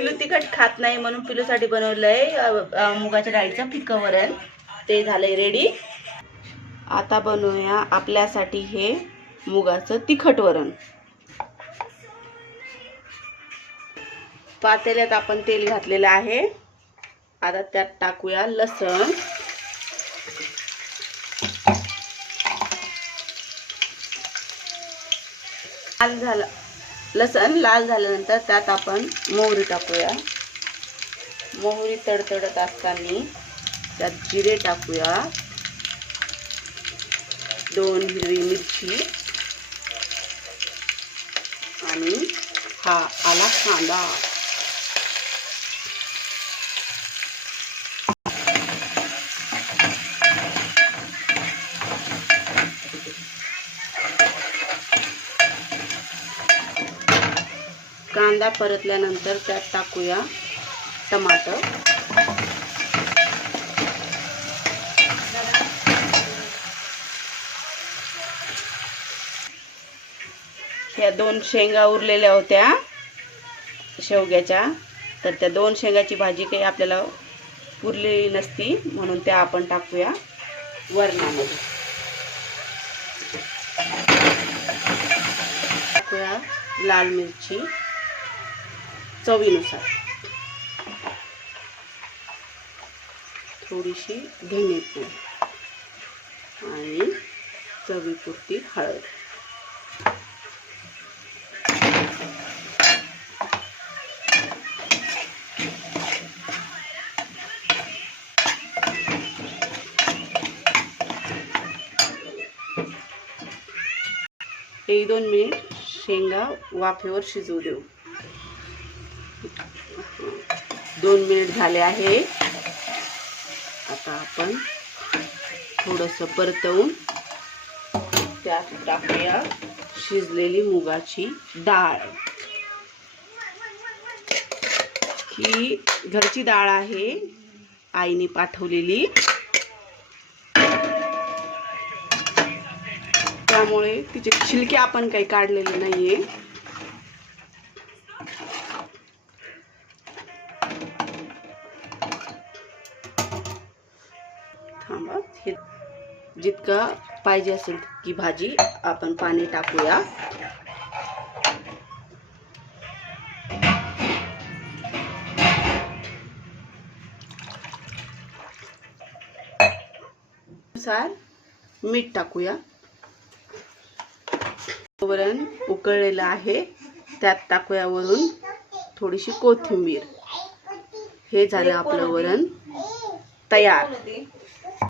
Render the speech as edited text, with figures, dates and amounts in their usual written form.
पिलू तिखट खात नाही म्हणून पिलूसाठी बनवलंय मुगाच्या डाळीचं फिक्कं वरण. ते झालंय रेडी. आता बनवूया आपल्यासाठी हे मुगाचं तिखट वरण. पातेल्यात आपण तेल घातलेलं आहे. आता त्यात टाकूया लसण, लसण लाल झाल्यानंतर त्यात आपण मोहरी टाकूया. मोहरी तडतडत असताना त्यात जिरे टाकूया, 2 हिरवी मिरची आणि हा आला कांदा. कांदा परतल्यानंतर त्यात टाकूया टमाटर, ह्या 2 शेंगा उरलेल्या होत्या शेवग्याच्या, तर त्या 2 शेंगाची भाजी काही आपल्याला उरलेली नसती म्हणून त्या आपण टाकूया वरणामध्ये. टाकूया लाल मिरची चवीनुसार, थोडीशी धनेपूड आणि चवीपुरती हळद. एक 2 मिनिट शेंगा वाफेवर शिजवू देऊ. 2 मिनिट झाले आहे. आता आपण थोडंसं परतवून त्यात टाकूया शिजलेली मुगाची डाळ. ही घरची डाळ आहे, आईने पाठवलेली, त्यामुळे तिचे छिलके आपण काही काढलेले नाहीये. थांबा, हे जितकं पाहिजे असेल की भाजी आपण पाणी टाकूया. नुसार मीठ टाकूया. वरण उकळलेलं आहे, त्यात टाकूया वरून थोडीशी कोथिंबीर. हे झालं आपलं वरण तयार.